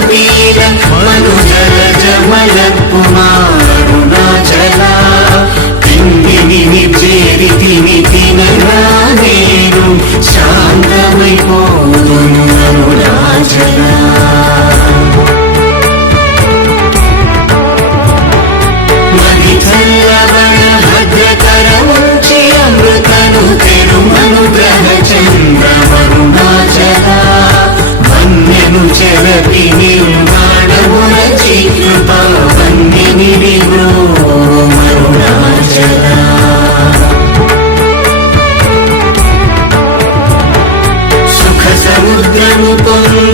வீரன் మొదటి నిర్వాణముల కృపవంది నిడిగో మరుణాచలా సముద్రము పొంది